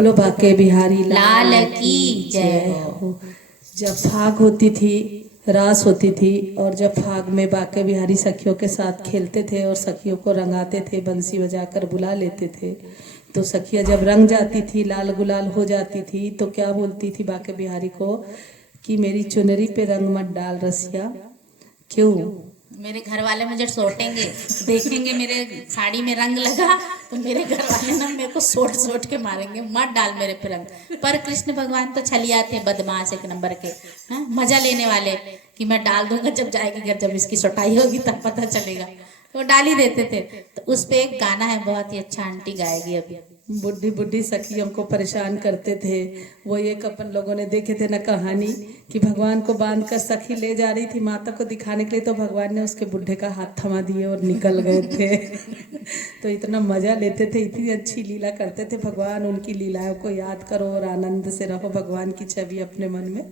बोलो बाके बिहारी लाल की जय हो। जब फाग होती थी, रास होती थी, और जब फाग में बाके बिहारी सखियों के साथ खेलते थे और सखियों को रंगाते थे, बंसी बजाकर बुला लेते थे, तो सखियाँ जब रंग जाती थी, लाल गुलाल हो जाती थी, तो क्या बोलती थी बाके बिहारी को कि मेरी चुनरी पे रंग मत डाल रसिया। क्यों? मेरे घर वाले मुझे सोटेंगे, देखेंगे मेरे साड़ी में रंग लगा तो मेरे घर वाले ना मेरे को सोट सोट के मारेंगे, मत डाल मेरे पे रंग। पर कृष्ण भगवान तो छलिया थे, बदमाश एक नंबर के, हाँ मजा लेने वाले कि मैं डाल दूंगा, जब जाएगी घर, जब इसकी सोटाई होगी तब पता चलेगा, तो डाल ही देते थे। तो उस पे एक गाना है बहुत ही अच्छा, आंटी गाएगी अभी। बुढ़ी बुढ़ी सखियों को परेशान करते थे। वो एक अपन लोगों ने देखे थे ना कहानी कि भगवान को बांध कर सखी ले जा रही थी माता को दिखाने के लिए, तो भगवान ने उसके बुढ़े का हाथ थमा दिए और निकल गए थे। तो इतना मजा लेते थे, इतनी अच्छी लीला करते थे भगवान। उनकी लीलाओं को याद करो और आनंद से रहो, भगवान की छवि अपने मन में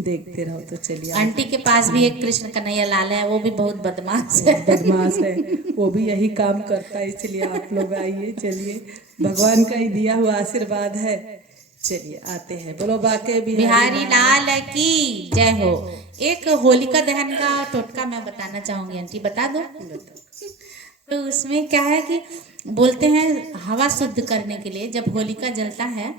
देखते रहो। तो चलिए, आंटी के पास भी एक कृष्ण कन्हैया लाल है, वो भी बहुत बदमाश है। बदमाश है, वो भी यही काम करता है, इसलिए आप लोग आइए। चलिए, भगवान का ही दिया हुआ आशीर्वाद है। चलिए आते हैं, बोलो बाके बिहारी लाल की जय हो। एक होलिका दहन का टोटका मैं बताना चाहूंगी, आंटी बता दो। तो उसमें क्या है कि बोलते हैं हवा शुद्ध करने के लिए जब होलिका जलता है,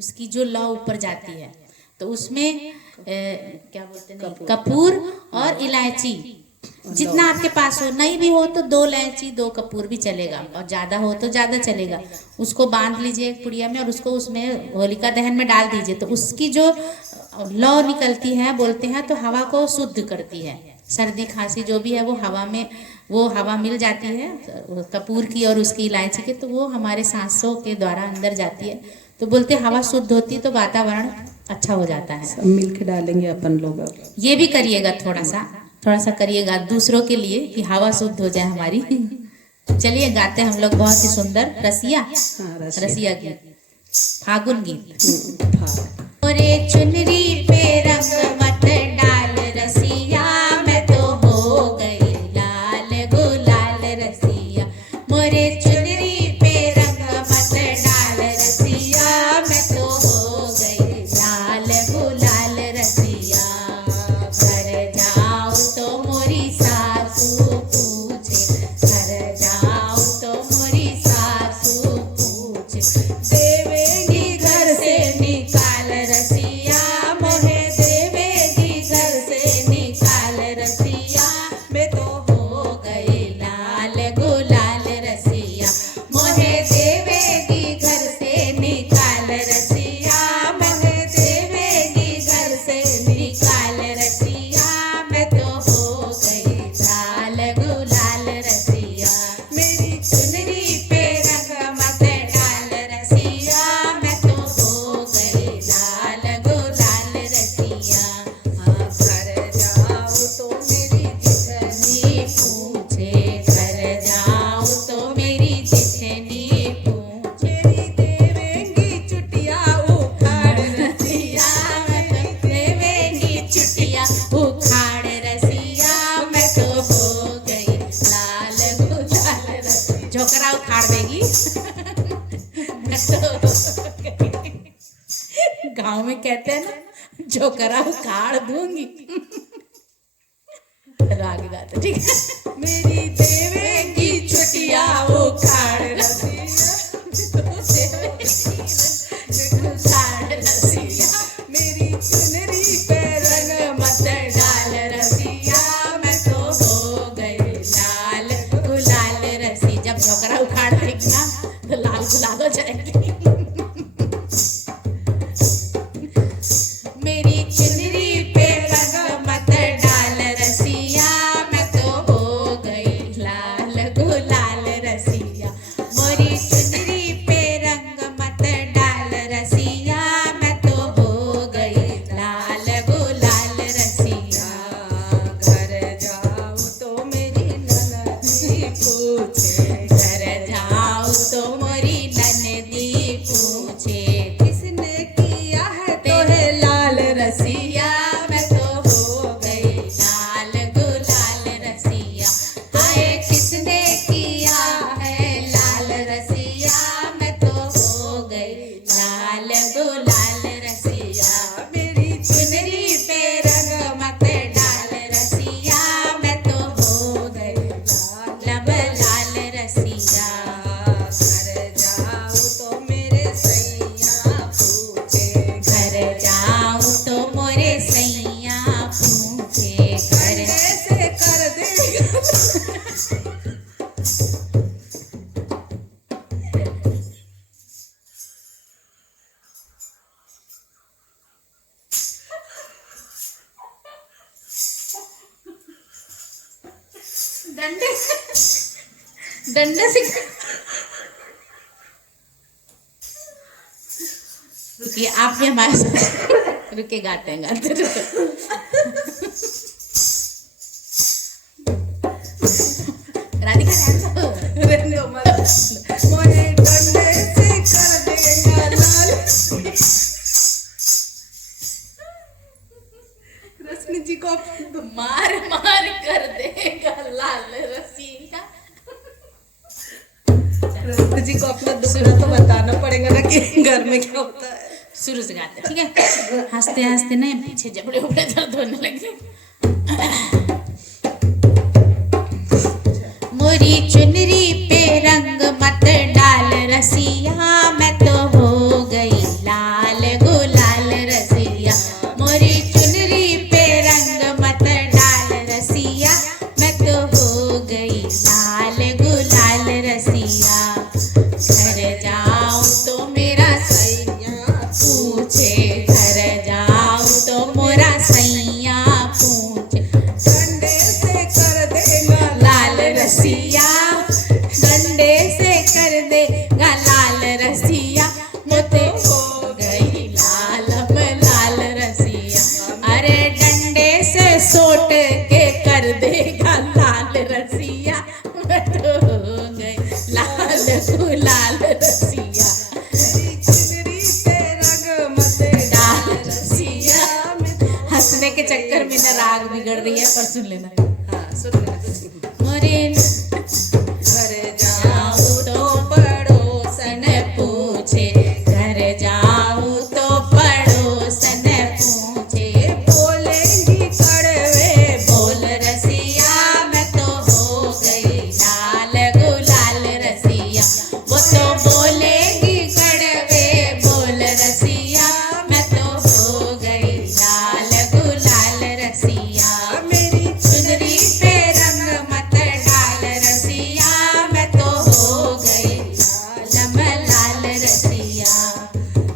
उसकी जो लौ ऊपर जाती है, तो उसमें क्या बोलते हैं, कपूर और इलायची, जितना आपके पास हो, नहीं भी हो तो 2 इलायची 2 कपूर भी चलेगा, और ज्यादा हो तो ज्यादा चलेगा। उसको बांध लीजिए एक पुड़िया में और उसको उसमें होलिका दहन में डाल दीजिए, तो उसकी जो लौ निकलती है, बोलते हैं तो हवा को शुद्ध करती है। सर्दी खांसी जो भी है वो हवा में, वो हवा मिल जाती है कपूर की और उसकी इलायची की, तो वो हमारे सांसों के द्वारा अंदर जाती है। तो बोलते हवा शुद्ध होती है तो वातावरण अच्छा हो जाता है। सब मिल के डालेंगे अपन लोग। ये भी करिएगा, थोड़ा सा करिएगा दूसरों के लिए कि हवा शुद्ध हो जाए हमारी। चलिए गाते हम लोग बहुत ही सुंदर रसिया, रसिया गीत, फागुन गीत। मोरे चुनरी पे रंग मत डाल रसिया, मैं तो हो गई लाल गुलाल रसिया। मोरे चुनरी पे रंग मत डाल रसिया, मैं तो हो गई लाल गुलाल रसिया। घर जाओ तो मोरी सासू पूछे, घर जाओ तो मोरी सासू पूछे, देवेगी घर से निकाल रसिया, मोहे देवेगी घर से निकाल रसिया, मैं तो हो गई लाल गुलाल रसिया। मोहे देवेगी घर से निकाल रसिया, मोहे देवेगी घर से निकाल रसिया, मैं तो हो गई लाल गुलाल रसिया। मेरी चुनरी पे रंग मत डाल रसिया, मैं तो हो गई लाल गुलाल रसिया। घर जाओ तो मेरी जिठनी पूछे, घर जाओ तो मेरी जिठनी पूछे, मेरी देवेंगी चुटिया उखाड़ रसिया, मैं देवेंगी चुटिया उखाड़ रसिया, मैं तो हो गई लाल गुलाल रसिया। झोकरा उखाड़ देगी। मैं तो हो गई। गाँव में कहते हैं ना, झोकरा उखाड़ दूंगी। चलो आगे गाते, ठीक है। मेरी देवेंगी चुटिया उखाड़ रसिया, उखाड़ रसिया, मेरी चुनरी पे रंग मत डाल रसिया, मैं तो हो गई लाल गुलाल रसी। जब झोकरा उखाड़ देगी ना तो लाल गुलाल हो जाएगी। मेरी चुनरी पे रंग मत डाल रसिया, मैं तो हो गई लाल गुलाल रसिया। मोरी लाल गुलाल रसिया, मेरी चुनरी पे रंग मत डाल रसिया, मैं तो हो गई लब लाल रसिया। घर जाऊं तो मेरे सैया पूछे, घर जाऊं तो मोरे सैया पूछे, घर कैसे कर देगा। डंडे से रुकिए, आप भी हमारे साथ रुके, गाते हैं गाते रुके। राधिका रहने दो मत। मोहे डंडे से कर देगा लाल। रश्मि जी को मार मार कर देगा लाल रसिया। रश्मि जी को अपना दुखड़ा तो बताना पड़ेगा ना कि घर में क्या होता है। शुरू से गाते हैं, ठीक है। हंसते हंसते ना पीछे जबड़े उबड़े दर्द होने लगे। मोरी चुनरी पे रंग मत डाल रसिया, मैं तो हो गई लाल गुलाल रसिया। मोरी चुनरी पे रंग मत डाल रसिया, मैं तो हो गई लाल गुलाल रसिया। घर जाऊं तो मेरा सैया पूछे, घर जाऊं तो मोरा सैया पूछे, डंडे से कर देगा लाल रसिया, डंडे से कर देगा लाल रसिया, मैं तो हो गई लाल लाल रसिया। अरे डंडे से सोट के कर देगा लाल रसिया, मैं तो हो गई लाल गुलाल रसिया। मेरी चुनरी पे रंग मत डाल रसिया। हंसने के चक्कर में ना राग बिगड़ रही है, पर सुन लेना। हाँ सुन ले। मोरे घर जाऊं तो पड़ोसन पूछे, घर जाऊं तो पड़ोसन पूछे, बोलेंगी कड़वे बोल रसिया, मैं तो हो गई लाल गुलाल रसिया। वो तो बोलेगी कड़वे बोल रसिया, मैं तो हो गई लाल गुलाल रसिया। मेरी चुनरी पे रंग मत डाल रसिया, मैं तो हो गई लाल रसिया।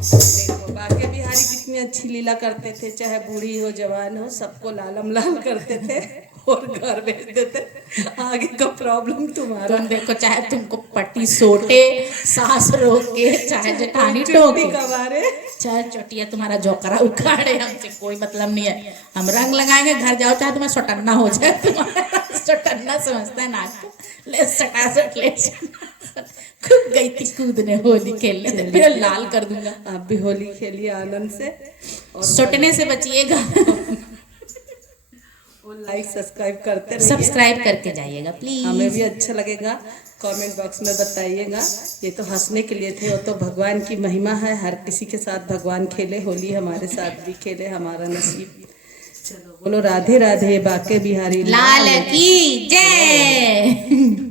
देखो बाके बिहारी कितनी अच्छी लीला करते थे, चाहे बूढ़ी हो जवान हो सबको लालम लाल करते थे और घर भेज देते। आगे का प्रॉब्लम तुम्हारा। तुम देखो, चाहे तुमको पट्टी सोटे, सास रोके, चाहे जेठानी टोके, कबारे चाहे चोटिया तुम्हारा जोकरा उखाड़े, हमसे कोई मतलब नहीं है। हम रंग लगाएंगे, घर जाओ चाहे तुम्हारा सोटन्ना हो जाए, तुम्हारा सोटन्ना समझता है नाक को, ले सटासट ले सटासट। खूब गई थी कूदने होली खेलने, तो फिर लाल कर दूंगा। आप भी होली खेलिए आनंद से और सोटने से बचिएगा। लाइक सब्सक्राइब करते रहिए। सब्सक्राइब करके जाइएगा प्लीज। हमें भी अच्छा लगेगा, कमेंट बॉक्स में बताइएगा। ये तो हंसने के लिए थे, वो तो भगवान की महिमा है। हर किसी के साथ भगवान खेले, होली हमारे साथ भी खेले, हमारा नसीब। चलो बोलो राधे राधे, बाके बिहारी लाल की जय।